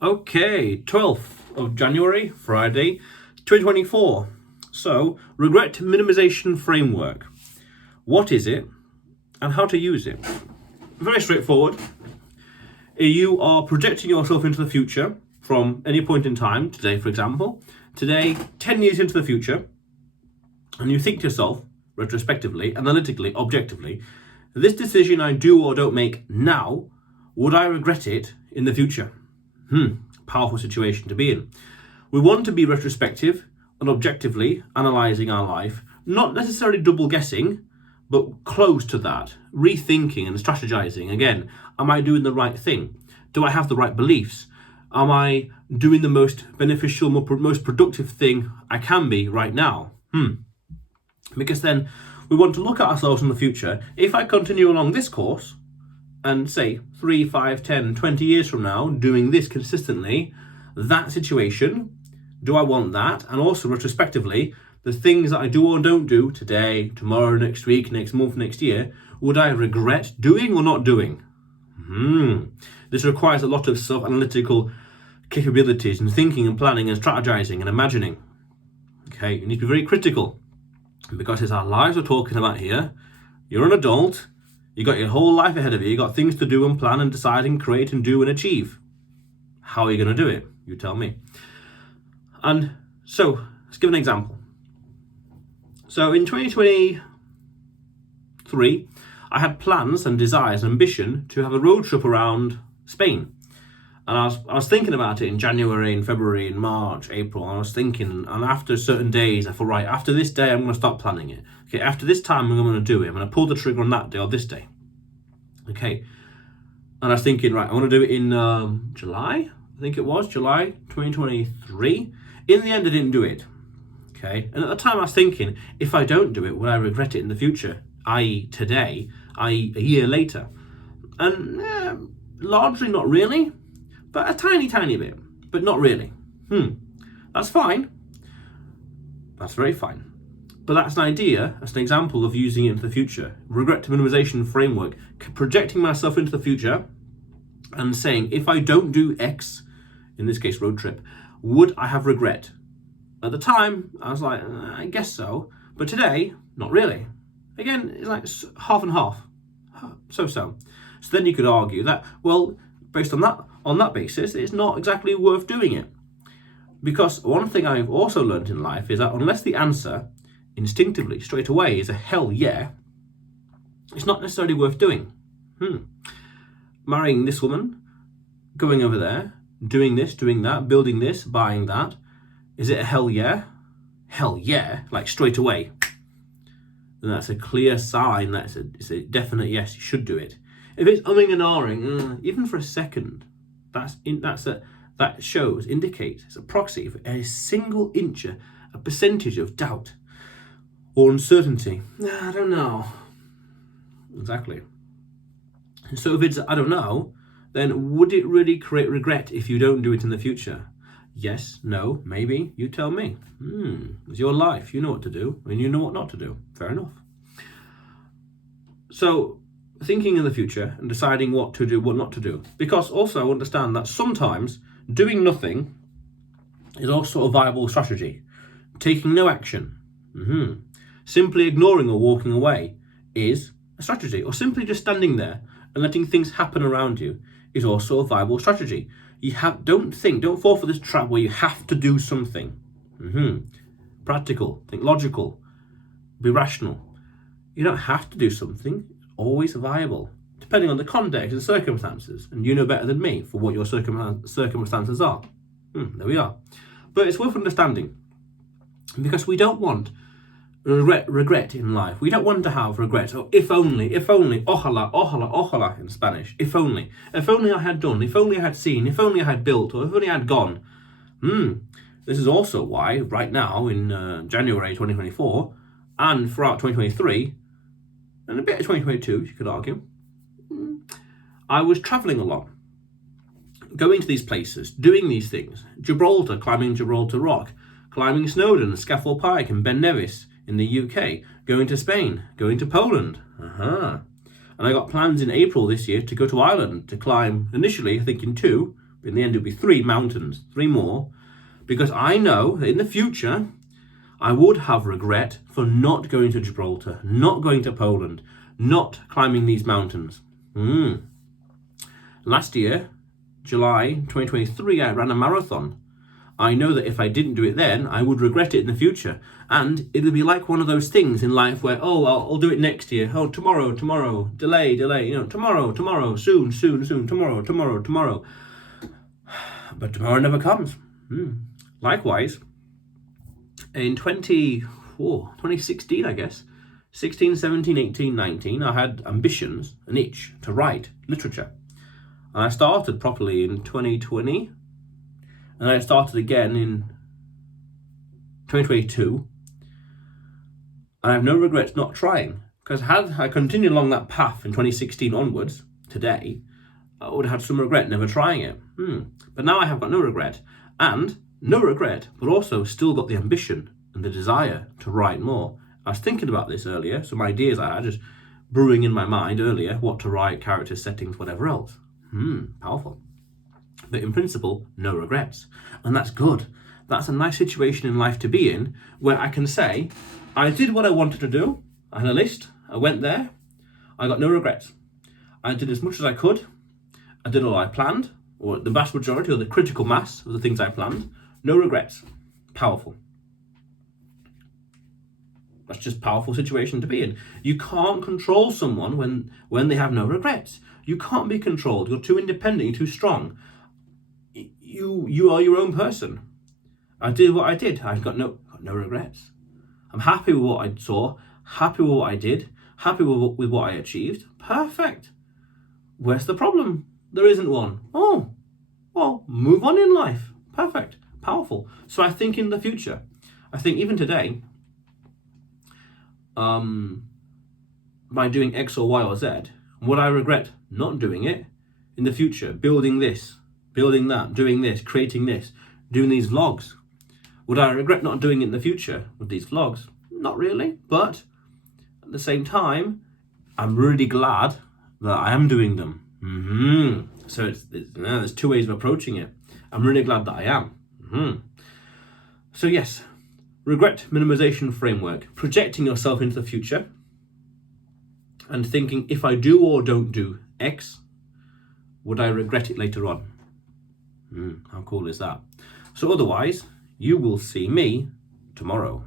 Okay, 12th of January, Friday, 2024. So, regret minimization framework. What is it and how to use it? Very straightforward. You are projecting yourself into the future from any point in time, today for example, 10 years into the future, and you think to yourself, retrospectively, analytically, objectively, this decision I do or don't make now, would I regret it in the future? Powerful situation to be in. We want to be retrospective and objectively analysing our life, not necessarily double guessing, but close to that, rethinking and strategizing. Again, am I doing the right thing? Do I have the right beliefs? Am I doing the most beneficial, most productive thing I can be right now? Because then we want to look at ourselves in the future. If I continue along this course, and say 3, 5, 10, 20 years from now, doing this consistently, that situation, do I want that? And also retrospectively, the things that I do or don't do today, tomorrow, next week, next month, next year, would I regret doing or not doing? This requires a lot of self-analytical capabilities and thinking and planning and strategizing and imagining. Okay, you need to be very critical because it's our lives we're talking about here. You're an adult. You got your whole life ahead of you. You got things to do and plan and decide and create and do and achieve. How are you going to do it? You tell me. And so, let's give an example. So in 2023, I had plans and desires and ambition to have a road trip around Spain. And I was thinking about it in January, in February, in March, April. I was thinking, and after certain days, I thought, right, after this day, I'm going to start planning it. Okay, after this time, I'm going to do it. I'm going to pull the trigger on that day or this day. Okay. And I was thinking, right, I want to do it in July. I think it was July 2023. In the end, I didn't do it. Okay. And at the time, I was thinking, if I don't do it, will I regret it in the future? I.e. today, i.e. a year later. And largely not really. But a tiny, tiny bit, but not really. That's fine. That's very fine. But that's an idea, that's an example of using it into the future. Regret minimization framework, projecting myself into the future and saying, if I don't do X, in this case, road trip, would I have regret? At the time, I was like, I guess so. But today, not really. Again, it's like half and half. So. So then you could argue that, well, based on that basis, it's not exactly worth doing it. Because one thing I've also learned in life is that unless the answer instinctively, straight away, is a hell yeah, it's not necessarily worth doing. Marrying this woman, going over there, doing this, doing that, building this, buying that, is it a hell yeah? Hell yeah, like straight away. Then that's a clear sign that it's a definite yes, you should do it. If it's umming and ahhing, even for a second, that indicates, it's a proxy for a single inch, a percentage of doubt or uncertainty. I don't know. Exactly. So if it's I don't know, then would it really create regret if you don't do it in the future? Yes, no, maybe, you tell me. It's your life, you know what to do, and you know what not to do. Fair enough. So, thinking in the future and deciding what to do, what not to do. Because also I understand that sometimes doing nothing is also a viable strategy. Taking no action, simply ignoring or walking away is a strategy. Or simply just standing there and letting things happen around you is also a viable strategy. Don't fall for this trap where you have to do something. Practical, think logical, be rational. You don't have to do something. Always viable, depending on the context and circumstances. And you know better than me for what your circumstances are. There we are. But it's worth understanding because we don't want regret in life. We don't want to have regret. Oh, if only, ojalá in Spanish. If only I had done, if only I had seen, if only I had built, or if only I had gone. This is also why right now in January 2024 and throughout 2023, and a bit of 2022, you could argue, I was travelling a lot, going to these places, doing these things. Gibraltar, climbing Gibraltar Rock, climbing Snowdon, Scaffold Pike and Ben Nevis in the UK, going to Spain, going to Poland. And I got plans in April this year to go to Ireland to climb, initially I think in 2, In the end, it'll be 3 mountains, 3 more, because I know that in the future, I would have regret for not going to Gibraltar, not going to Poland, not climbing these mountains. Last year, July 2023, I ran a marathon. I know that if I didn't do it then, I would regret it in the future. And it'll be like one of those things in life where, oh, I'll do it next year. Oh, tomorrow, delay, tomorrow, soon, tomorrow. But tomorrow never comes. Likewise, in 2016, I guess, 16, 17, 18, 19, I had ambitions, an itch to write literature. And I started properly in 2020, and I started again in 2022. And I have no regrets not trying, because had I continued along that path in 2016 onwards, today, I would have had some regret never trying it. But now I have got no regret, but also still got the ambition and the desire to write more. I was thinking about this earlier, some ideas I had just brewing in my mind earlier, what to write, characters, settings, whatever else. Powerful. But in principle, no regrets. And that's good. That's a nice situation in life to be in, where I can say, I did what I wanted to do. I had a list. I went there. I got no regrets. I did as much as I could. I did all I planned, or the vast majority, or the critical mass of the things I planned. No regrets. Powerful. That's just a powerful situation to be in. You can't control someone when they have no regrets. You can't be controlled. You're too independent. You're too strong. You are your own person. I did what I did. I got no regrets. I'm happy with what I saw. Happy with what I did. Happy with what I achieved. Perfect. Where's the problem? There isn't one. Oh, well, move on in life. Perfect. Powerful. So I think in the future, I think even today, by doing X or Y or Z, would I regret not doing it in the future? Building this, building that, doing this, creating this, doing these vlogs. Would I regret not doing it in the future with these vlogs? Not really, but at the same time, I'm really glad that I am doing them. So there's 2 ways of approaching it. I'm really glad that I am. So yes, regret minimization framework, projecting yourself into the future and thinking, if I do or don't do X, would I regret it later on? How cool is that? So otherwise, you will see me tomorrow.